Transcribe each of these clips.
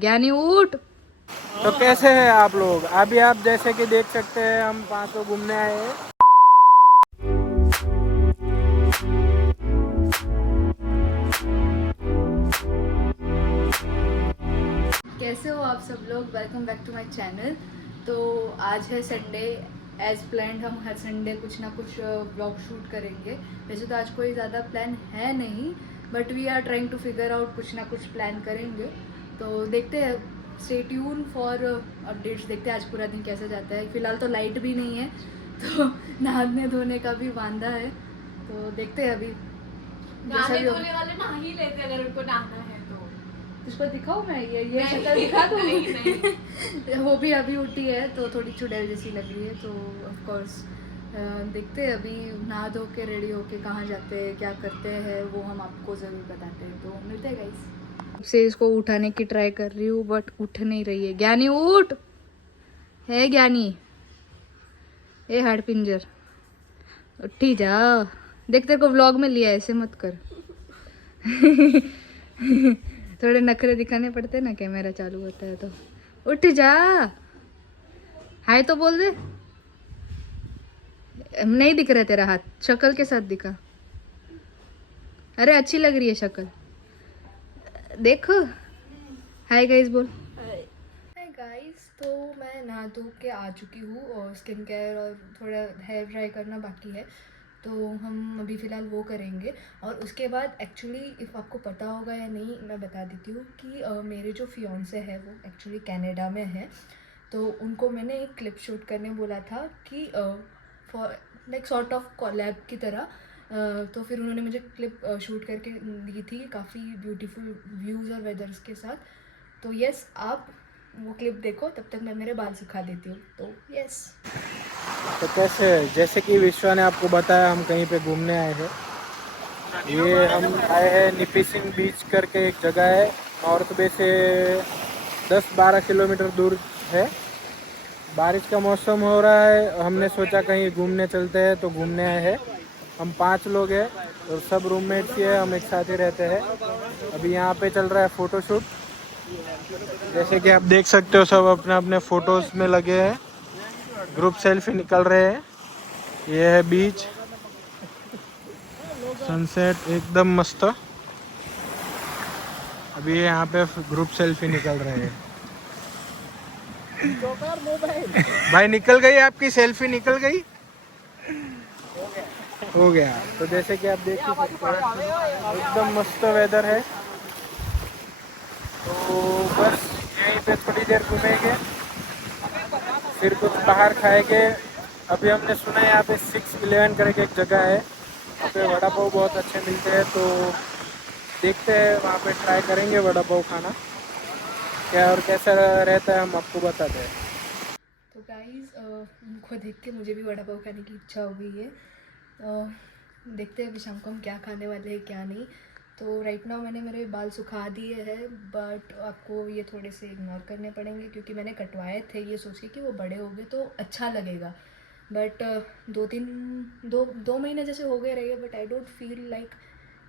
ज्ञानी उठ। तो कैसे हैं आप लोग? अभी आप जैसे कि देख सकते हैं हम पांचों घूमने आए हैं। कैसे हो आप सब लोग? Welcome back to my channel. तो आज है संडे। एज प्लान्ड हम हर संडे कुछ ना कुछ ब्लॉग शूट करेंगे। वैसे तो आज कोई ज़्यादा प्लान है नहीं, but we are trying to figure out, कुछ ना कुछ प्लान करेंगे। तो देखते हैं, स्टे ट्यून फॉर अपडेट्स। देखते हैं आज पूरा दिन कैसे जाता है। फिलहाल तो लाइट भी नहीं है, तो नहाने धोने का भी वांदा है। तो देखते हैं अभी नहाने धोने वाले नहा ही लेते अगर उनको नहाना है तो। तुझको दिखाऊं मैं? ये शक्ल दिखा दूं? नहीं। वो भी अभी उठी है तो थोड़ी चुड़ैल जैसी लग रही है। तो ऑफ कोर्स देखते हैं अभी नहा धो के रेडी होके कहाँ जाते हैं, क्या करते हैं, वो हम आपको ज़रूर बताते हैं। तो मिलते हैं गाइस। से इसको उठाने की ट्राई कर रही हूँ बट उठ नहीं रही है। ज्ञानी उठ, है ज्ञानी, ए हाड़ पिंजर, उठी जा। देख तेरे को व्लॉग में लिया, ऐसे मत कर। थोड़े नखरे दिखाने पड़ते हैं ना, कैमरा चालू होता है तो। उठ जा, हाय तो बोल दे। नहीं दिख रहा तेरा हाथ, शक्ल के साथ दिखा। अरे अच्छी लग रही है शक्ल, देखो। हाय गाइस बोल। हाय गाइस, तो मैं नहा धो के आ चुकी हूँ और स्किन केयर और थोड़ा हेयर ड्राई करना बाकी है। तो हम अभी फ़िलहाल वो करेंगे और उसके बाद एक्चुअली इफ़ आपको पता होगा या नहीं, मैं बता देती हूँ कि मेरे जो फियोंसे है वो एक्चुअली कनाडा में है। तो उनको मैंने एक क्लिप शूट करने बोला था कि for like sort of collab की तरह। तो फिर उन्होंने मुझे क्लिप शूट करके दी थी, काफ़ी ब्यूटीफुल व्यूज़ और वेदर्स के साथ। तो यस, आप वो क्लिप देखो, तब तक मैं मेरे बाल सुखा देती हूँ। तो यस। तो कैसे, जैसे कि विश्वा ने आपको बताया, हम कहीं पे घूमने आए हैं। ये हम आए हैं निपिसिंग बीच करके एक जगह है, नॉर्थ बे से 10-12 किलोमीटर दूर है। बारिश का मौसम हो रहा है, हमने सोचा कहीं घूमने चलते हैं, तो घूमने आए हैं। हम 5 लोग हैं और सब रूममेट्स ही है, हम एक साथ ही रहते हैं। अभी यहाँ पे चल रहा है फ़ोटोशूट। जैसे कि आप देख सकते हो, सब अपने अपने फ़ोटोज़ में लगे हैं, ग्रुप सेल्फी निकल रहे हैं। ये है बीच, सनसेट एकदम मस्त। अभी यहाँ पे ग्रुप सेल्फी निकल रहे हैं। भाई निकल गई, आपकी सेल्फी निकल गई, हो गया। तो जैसे कि आप देख ही सकते हैं, एकदम मस्त वेदर है। तो बस यहीं पे थोड़ी देर घूमेंगे, फिर कुछ बाहर खाएंगे। अभी हमने सुना है यहाँ पे 611 करके एक जगह है, वहाँ पे वड़ा पाव बहुत अच्छे मिलते हैं। तो देखते हैं, वहाँ पे ट्राई करेंगे वड़ा पाव खाना, क्या और कैसा रहता है हम आपको बताते हैं। तो गाइस, उनको देख के मुझे भी वड़ा पाव खाने की इच्छा हो गई है। देखते हैं अभी शाम को हम क्या खाने वाले हैं क्या नहीं। तो राइट नाउ मैंने मेरे बाल सुखा दिए हैं, बट आपको ये थोड़े से इग्नोर करने पड़ेंगे क्योंकि मैंने कटवाए थे ये सोच के कि वो बड़े हो गए तो अच्छा लगेगा। बट 2 महीने जैसे हो गए रहे, but I don't feel like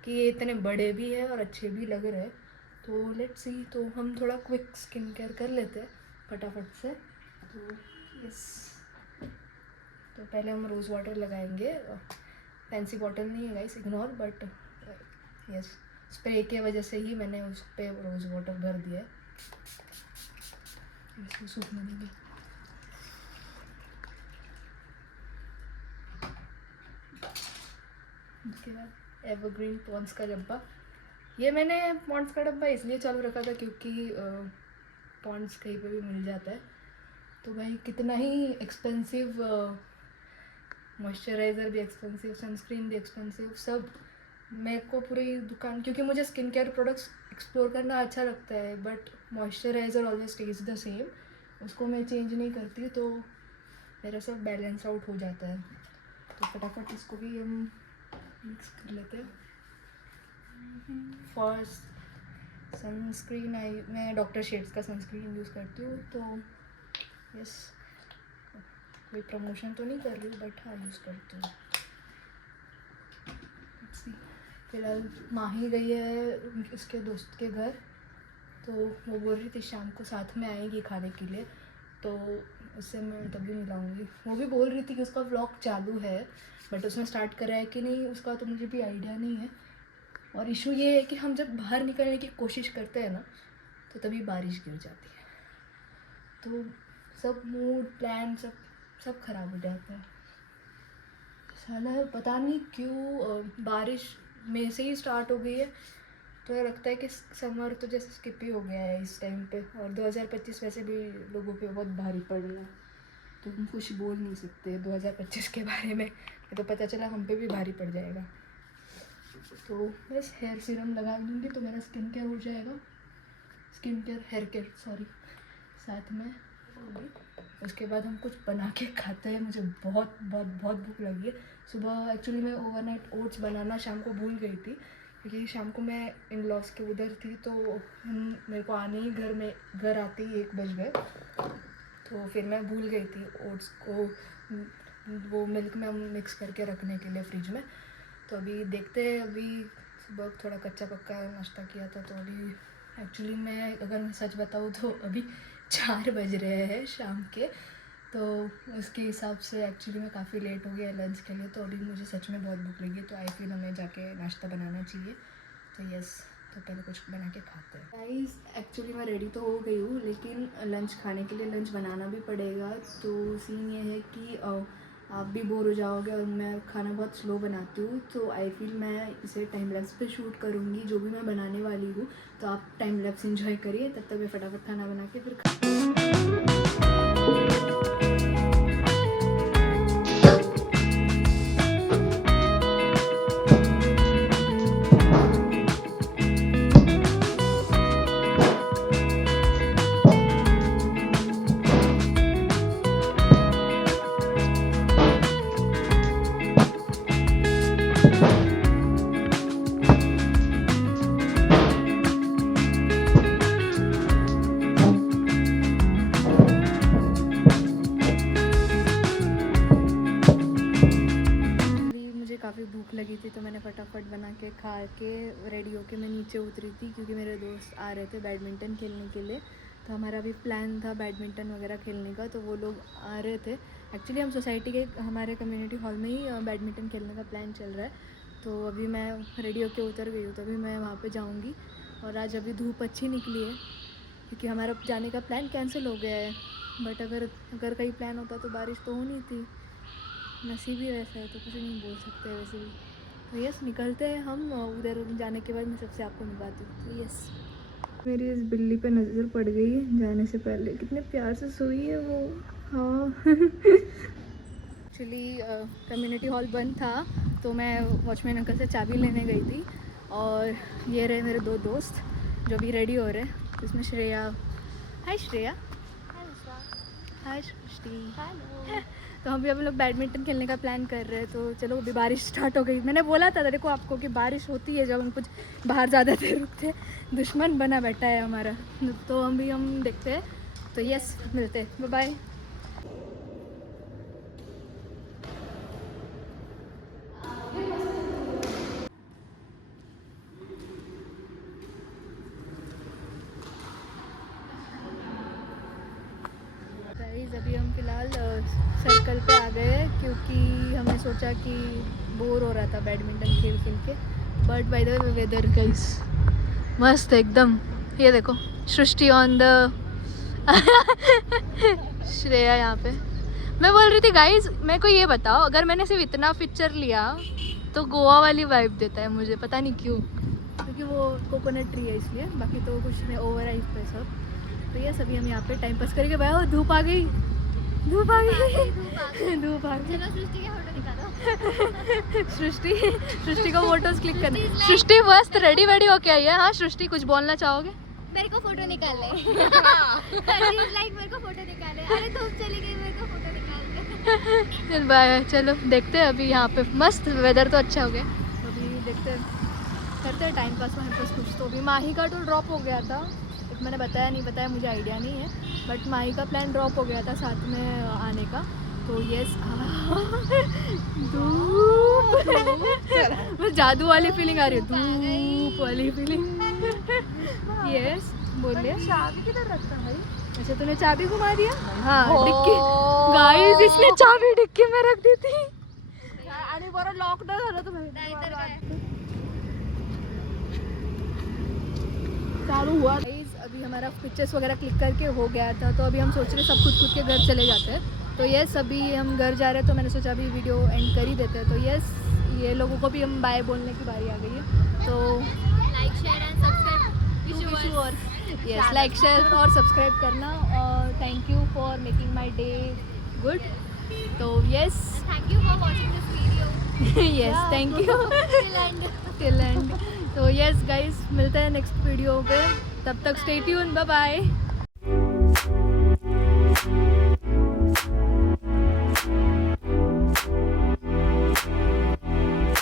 कि ये इतने बड़े भी है और अच्छे भी लग रहे हैं। तो लेट्स सी। तो हम थोड़ा क्विक स्किन केयर कर लेते हैं फटाफट से। तो यस, तो पहले हम रोज़ वाटर लगाएंगे। फैंसी बॉटल नहीं है guys, ignore, but yes, spray के वजह से ही मैंने उस पर रोज़ वाटर भर दिया है, इसको सूखने देंगे। उसके बाद एवरग्रीन पॉन्ड्स का डब्बा। ये मैंने पॉन्ड्स का डब्बा इसलिए चालू रखा था क्योंकि पॉन्ड्स कहीं पे भी मिल जाता है। तो भाई कितना ही एक्सपेंसिव, मॉइस्चराइज़र भी एक्सपेंसिव, सनस्क्रीन भी एक्सपेंसिव, सब मेरे को पूरी दुकान, क्योंकि मुझे स्किन केयर प्रोडक्ट्स एक्सप्लोर करना अच्छा लगता है, but moisturiser always stage the same, उसको मैं चेंज नहीं करती, तो मेरा सब बैलेंस आउट हो जाता है। तो फटाफट इसको भी हम मिक्स कर लेते हैं। फर्स्ट सनस्क्रीन मैं डॉक्टर शेड्स का सनस्क्रीन यूज़ करती हूँ। तो यस, कोई प्रमोशन तो नहीं कर रही हूँ, बट हाँ यूज़ करती हूँ। फिलहाल माही गई है इसके दोस्त के घर, तो वो बोल रही थी शाम को साथ में आएगी खाने के लिए, तो उससे मैं तभी मिलाऊंगी। वो भी बोल रही थी कि उसका व्लॉग चालू है, बट उसने स्टार्ट करा है कि नहीं उसका तो मुझे भी आइडिया नहीं है। और इशू ये है कि हम जब बाहर निकलने की कोशिश करते हैं ना, तो तभी बारिश गिर जाती है, तो सब मूड प्लान सब खराब हो जाता है। साला पता नहीं क्यों बारिश में से ही स्टार्ट हो गई है, तो ये लगता है कि समर तो जैसे स्किप ही हो गया है इस टाइम पे। और 2025 वैसे भी लोगों पे बहुत भारी पड़ रहा है, तो हम कुछ बोल नहीं सकते 2025 के बारे में, तो पता चला हम पे भी भारी पड़ जाएगा। तो बस हेयर सीरम लगा लूँगी तो मेरा स्किन केयर हो जाएगा, हेयर केयर सॉरी साथ में होगी। उसके बाद हम कुछ बना के खाते हैं। मुझे बहुत बहुत बहुत भूख लगी है। सुबह एक्चुअली मैं ओवरनाइट ओट्स बनाना शाम को भूल गई थी, क्योंकि शाम को मैं इन लॉस के उधर थी, तो मेरे को आने ही घर आते ही 1 बज गए, तो फिर मैं भूल गई थी ओट्स को वो मिल्क में मिक्स करके रखने के लिए फ्रिज में। तो अभी देखते हैं, अभी सुबह थोड़ा कच्चा पक्का नाश्ता किया था, तो अभी एक्चुअली मैं अगर मैं सच बताऊँ तो अभी 4 बज रहे हैं शाम के, तो उसके हिसाब से एक्चुअली मैं काफ़ी लेट हो गया लंच के लिए। तो अभी मुझे सच में बहुत भूख लगी है, तो आई फील हमें जाके नाश्ता बनाना चाहिए। तो यस, तो पहले कुछ बना के खाते हैं। गाइस एक्चुअली मैं रेडी तो हो गई हूँ, लेकिन लंच खाने के लिए लंच बनाना भी पड़ेगा। तो सीन ये है कि आप भी बोर हो जाओगे, और मैं खाना बहुत स्लो बनाती हूँ, तो आई फील मैं इसे टाइम लैप्स पे शूट करूँगी जो भी मैं बनाने वाली हूँ। तो आप टाइम लैप्स एंजॉय करिए, तब तक मैं फटाफट खाना बना के फिर काफ़ी भूख लगी थी, तो मैंने फटाफट बना के खा के रेडी होके मैं नीचे उतरी थी, क्योंकि मेरे दोस्त आ रहे थे बैडमिंटन खेलने के लिए। तो हमारा भी प्लान था बैडमिंटन वगैरह खेलने का, तो वो लोग आ रहे थे। एक्चुअली हम सोसाइटी के हमारे कम्युनिटी हॉल में ही बैडमिंटन खेलने का प्लान चल रहा है। तो अभी मैं रेडी होके उतर गई हूँ, तो अभी मैं वहाँ पर जाऊँगी। और आज अभी धूप अच्छी निकली है, क्योंकि हमारा जाने का प्लान कैंसिल हो गया है। बट अगर कहीं प्लान होता तो बारिश तो होनी थी, नसीब ही वैसा है, तो कुछ नहीं बोल सकते वैसे भी। तो यस, निकलते हैं हम। उधर जाने के बाद मैं सबसे आपको मिलवाती हूँ। तो यस, मेरी इस बिल्ली पे नज़र पड़ गई है जाने से पहले, कितने प्यार से सोई है वो। हाँ एक्चुअली कम्युनिटी हॉल बंद था, तो मैं वॉचमैन अंकल से चाबी लेने गई थी, और ये रहे मेरे 2 दोस्त जो भी रेडी हो रहे हैं। इसमें श्रेया, हाय श्रेया, हाय सृष्टि। तो हम लोग बैडमिंटन खेलने का प्लान कर रहे हैं। तो चलो, अभी बारिश स्टार्ट हो गई। मैंने बोला था देखो आपको कि बारिश होती है जब हम कुछ बाहर ज़्यादा देर रुकते, दुश्मन बना बैठा है हमारा। तो हम देखते हैं। तो यस, मिलते हैं, बाय बाय। अभी हम फ़िलहाल सर्कल पे आ गए हैं, क्योंकि हमने सोचा कि बोर हो रहा था बैडमिंटन खेल के। But by the way weather guys मस्त एकदम। ये देखो सृष्टि ऑन द श्रेया यहाँ पे। मैं बोल रही थी गाइस, मेरे को ये बताओ, अगर मैंने सिर्फ इतना पिक्चर लिया तो गोवा वाली वाइब देता है मुझे, पता नहीं क्यों, क्योंकि वो कोकोनट ट्री है इसलिए। बाकी तो कुछ नहीं, ओवर हाइप पे सब। तो ये सभी हम यहाँ पे टाइम पास करेंगे। भाई वो धूप आ गई, धूप आ गई। चलो सृष्टि के फोटो निकालो। सृष्टि को फोटोज क्लिक करना। सृष्टि मस्त रेडी वेडी होके आई है। हाँ सृष्टि, कुछ बोलना चाहोगे? मेरे को फोटो निकाल ले। लाइक मेरे को फोटो निकाल ले। अरे धूप चली गई, मेरे को फोटो निकाल ले। चल बाय। चलो देखते हैं, अभी यहाँ पे मस्त वेदर तो अच्छा हो गया। अभी देखते हैं, करते हैं टाइम पास वहाँ पास कुछ। तो अभी माही का तो ड्रॉप हो गया था, मैंने बताया नहीं बताया मुझे आइडिया नहीं है, बट माही का प्लान ड्रॉप हो गया था साथ में आने का। तो यस, धूप जादू वाली फीलिंग आ रही है, धूप वाली फीलिंग। यस, बोलिए। चाबी किधर रखता है? अच्छा तूने चाबी घुमा दिया? हाँ डिक्की गाइस इसने चाबी डिक्की में रख दी थी आणि बरं लॉक नाही झालं तर नाहीतर काय चालू हुआ। गाइस अभी हमारा पिक्चर्स वगैरह क्लिक करके हो गया था, तो अभी हम सोच रहे सब खुद के घर चले जाते हैं। तो यस अभी हम घर जा रहे हैं, तो मैंने सोचा अभी वीडियो एंड कर ही देते हैं। तो यस ये लोगों को भी हम बाय बोलने की बारी आ गई है। तो like share and subscribe yes like share और सब्सक्राइब करना, और thank you for making my day good. तो yes thank you for watching this video yes thank you till end. तो यस गाइस मिलते हैं नेक्स्ट वीडियो पे, तब तक स्टे ट्यून, बाय बाय।